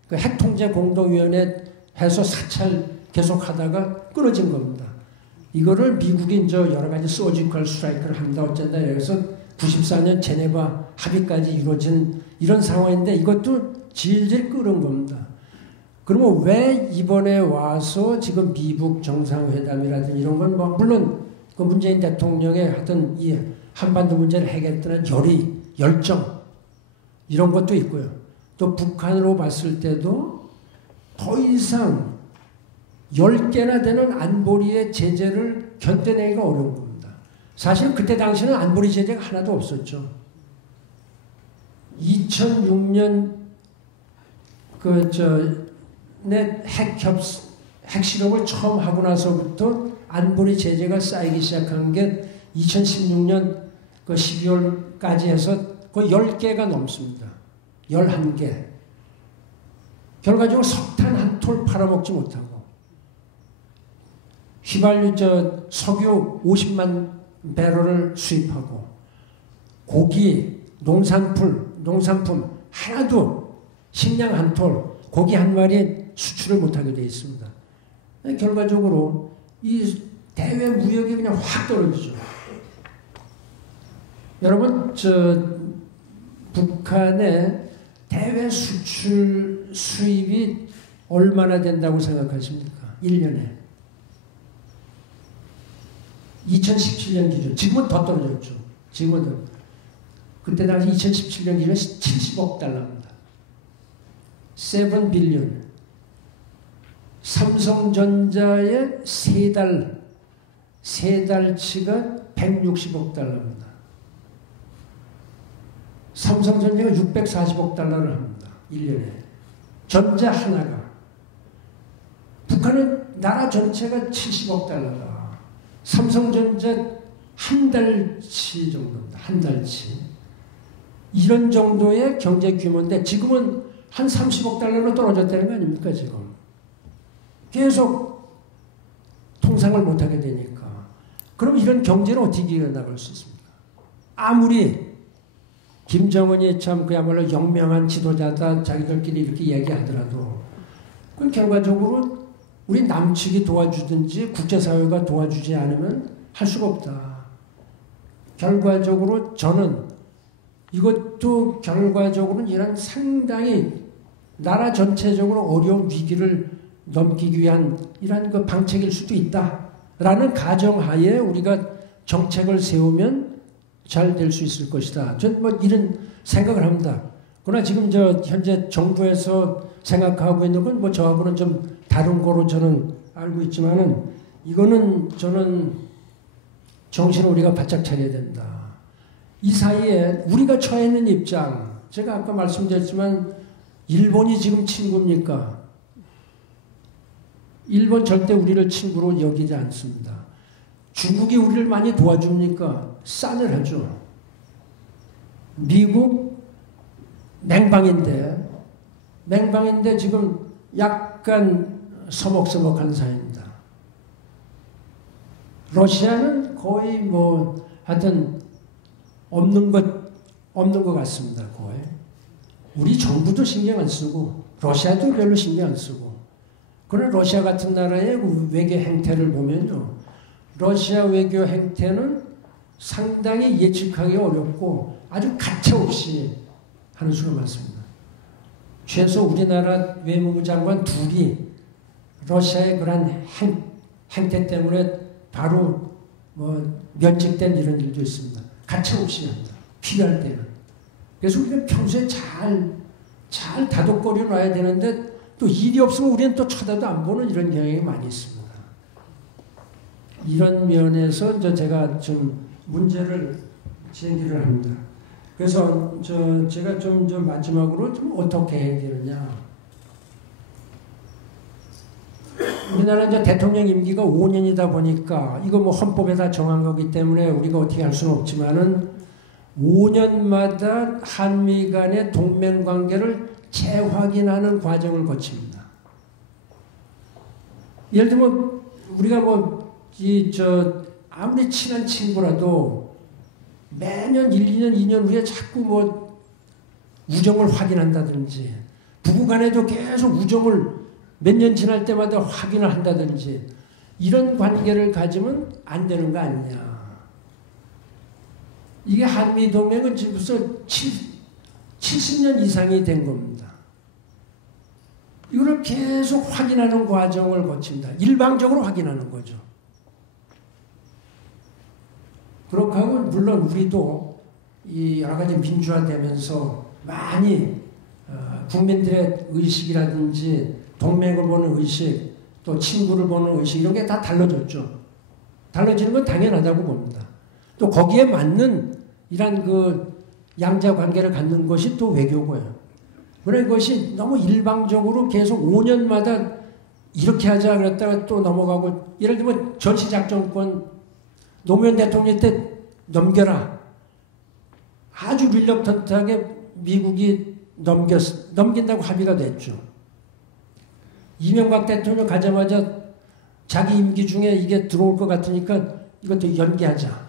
그 핵통제 공동위원회 해서 사찰 계속 하다가 끊어진 겁니다. 이거를 미국이 이제 여러 가지 서지컬 스트라이크를 한다 어쩐다 그래서 94년 제네바 합의까지 이루어진 이런 상황인데 이것도 질질 끌은 겁니다. 그러면 왜 이번에 와서 지금 미국 정상회담이라든지 이런 건 뭐 물론 그 문재인 대통령의 하여튼 이 한반도 문제를 해결했다는 열정 이런 것도 있고요. 또 북한으로 봤을 때도 더 이상 10개나 되는 안보리의 제재를 견뎌내기가 어려운 겁니다. 사실 그때 당시는 안보리 제재가 하나도 없었죠. 2006년 핵실험을 처음 하고 나서부터 안보리 제재가 쌓이기 시작한 게 2016년 그 12월까지 해서 거의 10개가 넘습니다. 11개. 결과적으로 석탄 한 톨 팔아먹지 못하고 휘발유 석유 50만 배럴을 수입하고 고기, 농산품 하나도 식량 한 톨, 고기 한 마리 수출을 못하게 되어 있습니다. 결과적으로 이 대외 무역이 그냥 확 떨어지죠. 여러분, 북한의 대외 수출 수입이 얼마나 된다고 생각하십니까? 1년에. 2017년 기준, 지금은 더 떨어졌죠. 지금은 그때 당시 2017년 기준 70억 달러입니다. 7 빌리언. 삼성전자의 세 달치가 160억 달러입니다. 삼성전자가 640억 달러를 합니다. 1년에. 전자 하나가. 북한은 나라 전체가 70억 달러다. 삼성전자 한 달치 정도입니다. 한 달치. 이런 정도의 경제 규모인데 지금은 한 30억 달러로 떨어졌다는 거 아닙니까 지금. 계속 통상을 못하게 되니까. 그럼 이런 경제는 어떻게 이어나갈 수 있습니까? 아무리 김정은이 참 그야말로 영명한 지도자다 자기들끼리 이렇게 얘기하더라도 그건 결과적으로 우리 남측이 도와주든지 국제사회가 도와주지 않으면 할 수가 없다. 결과적으로 저는 이것도 결과적으로는 이런 상당히 나라 전체적으로 어려운 위기를 넘기기 위한 이러한 그 방책일 수도 있다라는 가정하에 우리가 정책을 세우면 잘 될 수 있을 것이다. 전 뭐 이런 생각을 합니다. 그러나 지금 현재 정부에서 생각하고 있는 건 뭐 저하고는 좀 다른 거로 저는 알고 있지만은 이거는 저는 정신을 우리가 바짝 차려야 된다. 이 사이에 우리가 처해 있는 입장, 제가 아까 말씀드렸지만 일본이 지금 친구입니까? 일본 절대 우리를 친구로 여기지 않습니다. 중국이 우리를 많이 도와줍니까? 싸늘하죠. 미국 맹방인데 지금 약간 서먹서먹한 사이입니다. 러시아는 거의 뭐 하여튼 없는 것 같습니다. 거의. 우리 정부도 신경 안 쓰고 러시아도 별로 신경 안 쓰고 그런 러시아 같은 나라의 외교 행태를 보면요. 러시아 외교 행태는 상당히 예측하기 어렵고 아주 가차없이 하는 수가 많습니다. 최소 우리나라 외무부 장관 둘이 러시아의 그런 행태 때문에 바로 면직된 이런 일도 있습니다. 가차없이 합니다. 필요할 때는. 그래서 우리가 평소에 잘 다독거려 놔야 되는데 또 일이 없으면 우리는 또 쳐다도 안 보는 이런 경향이 많이 있습니다. 이런 면에서 제가 좀 문제를 제기를 합니다. 그래서 제가 좀 마지막으로 좀 어떻게 해야 되느냐. 우리나라 이제 대통령 임기가 5년이다 보니까 이거 뭐 헌법에다 정한 거기 때문에 우리가 어떻게 할 수는 없지만은 5년마다 한미 간의 동맹 관계를 재확인하는 과정을 거칩니다. 예를 들면 우리가 아무리 친한 친구라도 매년 1, 2년, 2년 후에 자꾸 우정을 확인한다든지 부부간에도 계속 우정을 몇 년 지날 때마다 확인을 한다든지 이런 관계를 가지면 안 되는 거 아니냐. 이게 한미동맹은 지금 벌써 70년 이상이 된 겁니다. 이거를 계속 확인하는 과정을 거칩니다. 일방적으로 확인하는 거죠. 그렇게 하고 물론 우리도 이 여러 가지 민주화되면서 많이 국민들의 의식이라든지 동맹을 보는 의식 또 친구를 보는 의식 이런 게 다 달라졌죠. 달라지는 건 당연하다고 봅니다. 또 거기에 맞는 이런 그 양자 관계를 갖는 것이 또 외교고요. 그러나 이것이 너무 일방적으로 계속 5년마다 이렇게 하자 그랬다가 또 넘어가고 예를 들면 전시작전권 노무현 대통령 때 넘겨라. 아주 릴럭턴트하게 미국이 넘긴다고 합의가 됐죠. 이명박 대통령 가자마자 자기 임기 중에 이게 들어올 것 같으니까 이것도 연기하자.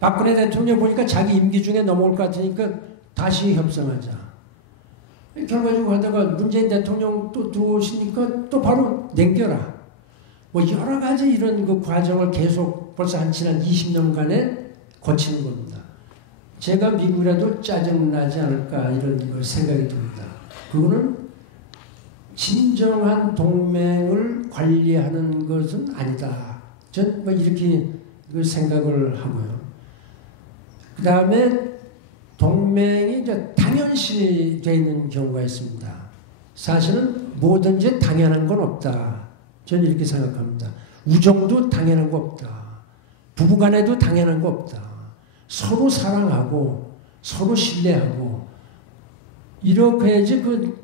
박근혜 대통령 보니까 자기 임기 중에 넘어올 것 같으니까 다시 협상하자. 결과적으로 하다가 문재인 대통령 또 들어오시니까 또 바로 남겨라. 뭐 여러 가지 이런 그 과정을 계속 벌써 한 지난 20년간에 거치는 겁니다. 제가 미국이라도 짜증나지 않을까 이런 걸 생각이 듭니다. 그거는 진정한 동맹을 관리하는 것은 아니다. 전 뭐 이렇게 생각을 하고요. 그 다음에 동맹이 이제 당연시 되어 있는 경우가 있습니다. 사실은 뭐든지 당연한 건 없다. 저는 이렇게 생각합니다. 우정도 당연한 거 없다. 부부간에도 당연한 거 없다. 서로 사랑하고 서로 신뢰하고 이렇게 해야지 그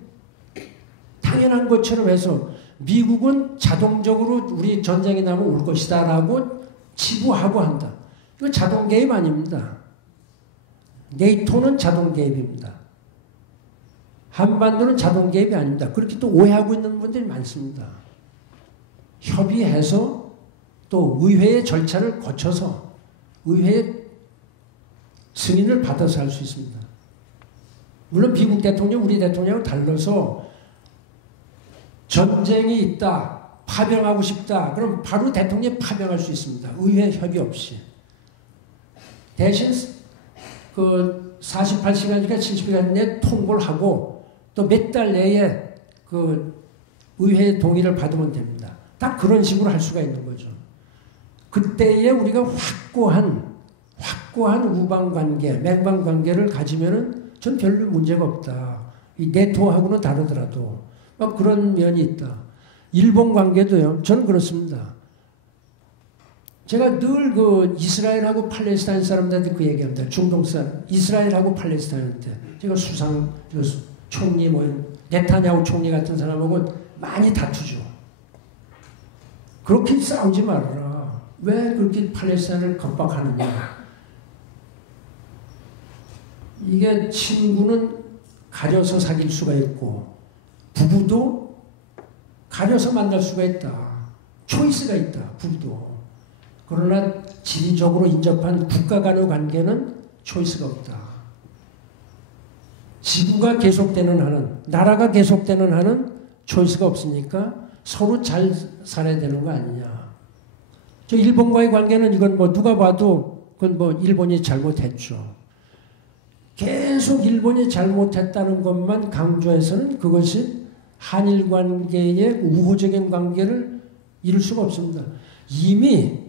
당연한 것처럼 해서 미국은 자동적으로 우리 전쟁이 나면 올 것이다 라고 치부하고 한다. 이거 자동 개입 아닙니다. 네이토는 자동 개입입니다. 한반도는 자동 개입이 아닙니다. 그렇게 또 오해하고 있는 분들이 많습니다. 협의해서 또 의회의 절차를 거쳐서 의회의 승인을 받아서 할 수 있습니다. 물론 미국 대통령, 우리 대통령은 달라서 전쟁이 있다, 파병하고 싶다, 그럼 바로 대통령이 파병할 수 있습니다. 의회 협의 없이. 대신 그 48시간이니까 70시간 내에 통보를 하고 또 몇 달 내에 그 의회의 동의를 받으면 됩니다. 딱 그런 식으로 할 수가 있는 거죠. 그때에 우리가 확고한 우방관계, 맹방관계를 가지면은 전 별로 문제가 없다. 이 네토하고는 다르더라도 막 그런 면이 있다. 일본 관계도요. 저는 그렇습니다. 제가 늘 그 이스라엘하고 팔레스타인 사람들한테 그 얘기합니다. 중동 사람, 이스라엘하고 팔레스타인한테 제가 수상 총리 뭐 네타냐후 총리 같은 사람하고 많이 다투죠. 그렇게 싸우지 말아라. 왜 그렇게 팔레스타인을 겁박하느냐. 이게 친구는 가려서 사귈 수가 있고 부부도 가려서 만날 수가 있다. 초이스가 있다. 부부도. 그러나 지리적으로 인접한 국가 간의 관계는 초이스가 없다. 지구가 계속되는 한은, 나라가 계속되는 한은 초이스가 없으니까 서로 잘 살아야 되는 거 아니냐. 저 일본과의 관계는 이건 뭐 누가 봐도 그건 뭐 일본이 잘못했죠. 계속 일본이 잘못했다는 것만 강조해서는 그것이 한일 관계의 우호적인 관계를 이룰 수가 없습니다. 이미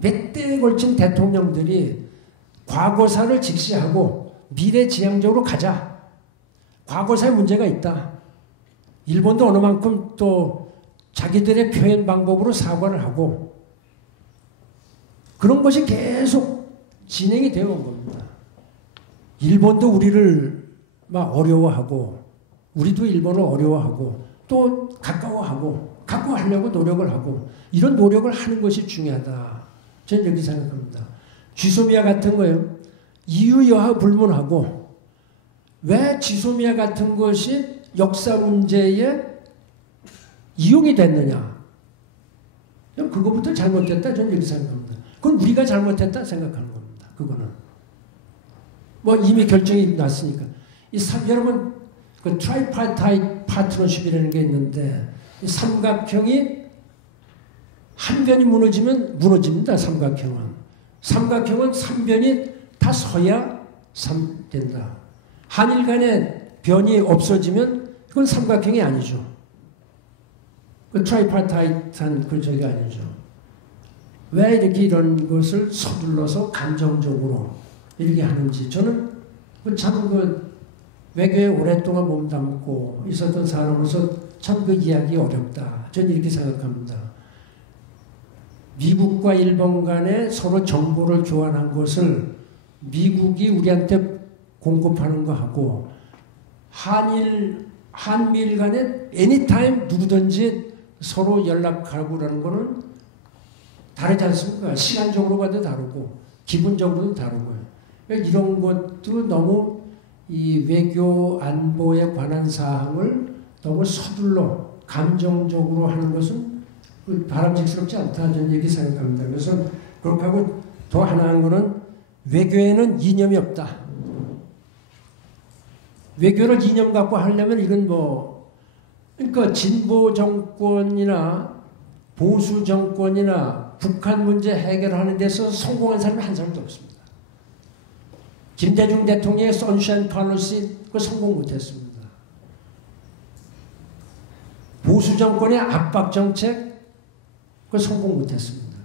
몇 대에 걸친 대통령들이 과거사를 직시하고 미래지향적으로 가자. 과거사에 문제가 있다. 일본도 어느 만큼 또 자기들의 표현 방법으로 사과를 하고 그런 것이 계속 진행이 되어 온 겁니다. 일본도 우리를 막 어려워하고 우리도 일본을 어려워하고 또 가까워하려고 노력을 하고 이런 노력을 하는 것이 중요하다. 저는 이렇게 생각합니다. 쥐소미아 같은 거요. 이유 여하 불문하고 왜 쥐소미아 같은 것이 역사 문제에 이용이 됐느냐. 그거부터 잘못됐다. 저는 이렇게 생각합니다. 그건 우리가 잘못했다 생각하는 겁니다. 그거는. 뭐 이미 결정이 났으니까. 여러분 그 트라이파타이트 파트너십이라는 게 있는데 이 삼각형이 한 변이 무너지면 무너집니다. 삼각형은 3변이 다 서야 된다. 한일 간의 변이 없어지면 그건 삼각형이 아니죠. 그 트라이파타이트한 그 저기 아니죠. 왜 이렇게 이런 것을 서둘러서 감정적으로 이렇게 하는지 저는 참 외교에 오랫동안 몸담고 있었던 사람으로서 참 그 이야기 어렵다. 저는 이렇게 생각합니다. 미국과 일본 간에 서로 정보를 교환한 것을 미국이 우리한테 공급하는 거 하고 한미일 간에 애니타임 누구든지 서로 연락하고 그러는 거는 다르지 않습니까? 시간적으로 봐도 다르고 기분적으로도 다르고요. 이런 것도 너무 이 외교 안보에 관한 사항을 너무 서둘러 감정적으로 하는 것은 바람직스럽지 않다 저는 이렇게 생각합니다. 그래서 그렇게 하고 더 하나 한 거는 외교에는 이념이 없다. 외교를 이념 갖고 하려면 이건 그러니까 진보 정권이나 보수 정권이나 북한 문제 해결하는 데서 성공한 사람이 한 사람도 없습니다. 김대중 대통령의 선샤인 팔러시 그거 성공 못했습니다. 보수 정권의 압박 정책 그거 성공 못했습니다.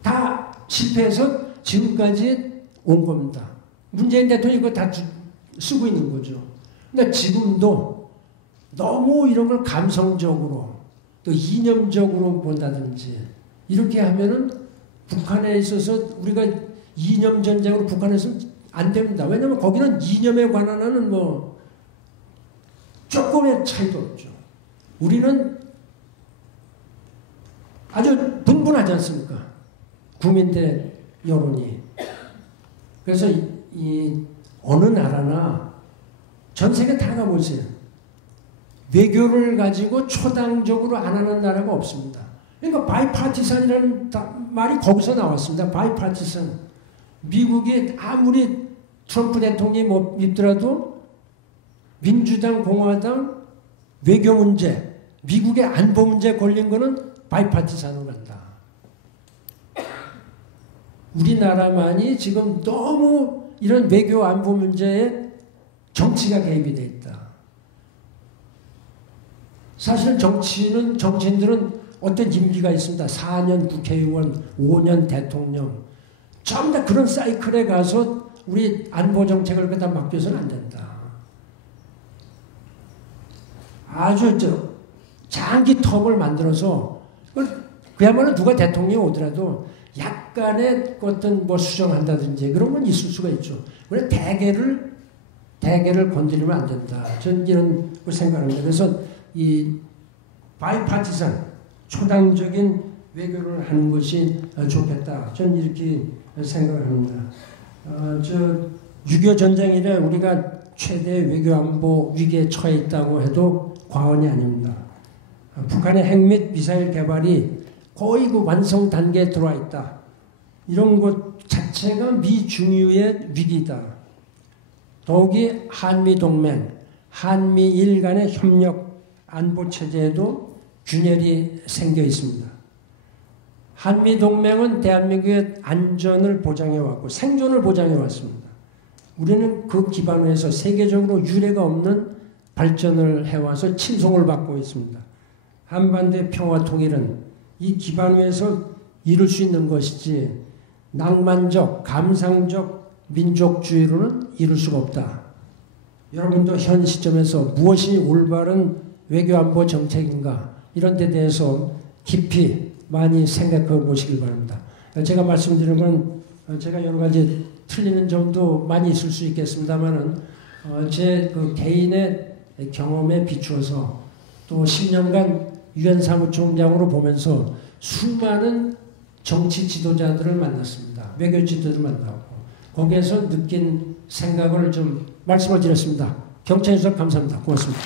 다 실패해서 지금까지 온 겁니다. 문재인 대통령이 그거 다 쓰고 있는 거죠. 근데 지금도 너무 이런 걸 감성적으로 또 이념적으로 본다든지 이렇게 하면은 북한에 있어서 우리가 이념 전쟁으로 북한에서 안 됩니다. 왜냐하면 거기는 이념에 관한 하는 조금의 차이도 없죠. 우리는 아주 분분하지 않습니까? 국민들의 여론이. 그래서 이 어느 나라나 전 세계 다 가보세요. 외교를 가지고 초당적으로 안 하는 나라가 없습니다. 그러니까 바이파티산이라는 말이 거기서 나왔습니다. 바이파티산. 미국이 아무리 트럼프 대통령이 믿더라도 민주당, 공화당 외교 문제, 미국의 안보 문제 걸린 거는 바이파티산으로 간다. 우리나라만이 지금 너무 이런 외교 안보 문제에 정치가 개입이 돼 있다. 사실 정치인들은 어떤 임기가 있습니다. 4년 국회의원, 5년 대통령. 전부 다 그런 사이클에 가서 우리 안보 정책을 갖다 맡겨서는 안 된다. 아주 장기 텀을 만들어서 그야말로 누가 대통령이 오더라도 약간의 어떤 수정한다든지 그런 건 있을 수가 있죠. 그런데 대개를 건드리면 안 된다. 저는 이런 걸 생각합니다. 그래서 이 바이파티산 초당적인 외교를 하는 것이 좋겠다. 저는 이렇게 생각을 합니다. 6.25 전쟁 이래 우리가 최대 외교안보 위기에 처해 있다고 해도 과언이 아닙니다. 북한의 핵 및 미사일 개발이 거의 그 완성 단계에 들어와 있다. 이런 것 자체가 미중유의 위기다. 더욱이 한미동맹, 한미일 간의 협력 안보체제에도 균열이 생겨 있습니다. 한미동맹은 대한민국의 안전을 보장해왔고 생존을 보장해왔습니다. 우리는 그 기반에서 세계적으로 유례가 없는 발전을 해와서 칭송을 받고 있습니다. 한반도의 평화 통일은 이 기반 위에서 이룰 수 있는 것이지 낭만적, 감상적 민족주의로는 이룰 수가 없다. 여러분도 현 시점에서 무엇이 올바른 외교안보 정책인가 이런 데 대해서 깊이 많이 생각해 보시길 바랍니다. 제가 말씀드리는 건 제가 여러 가지 틀리는 점도 많이 있을 수 있겠습니다만은 제 그 개인의 경험에 비추어서 또 10년간 유엔 사무총장으로 보면서 수많은 정치 지도자들을 만났습니다. 외교 지도자들을 만나고 거기에서 느낀 생각을 좀 말씀을 드렸습니다. 경청해 주셔서 감사합니다. 고맙습니다.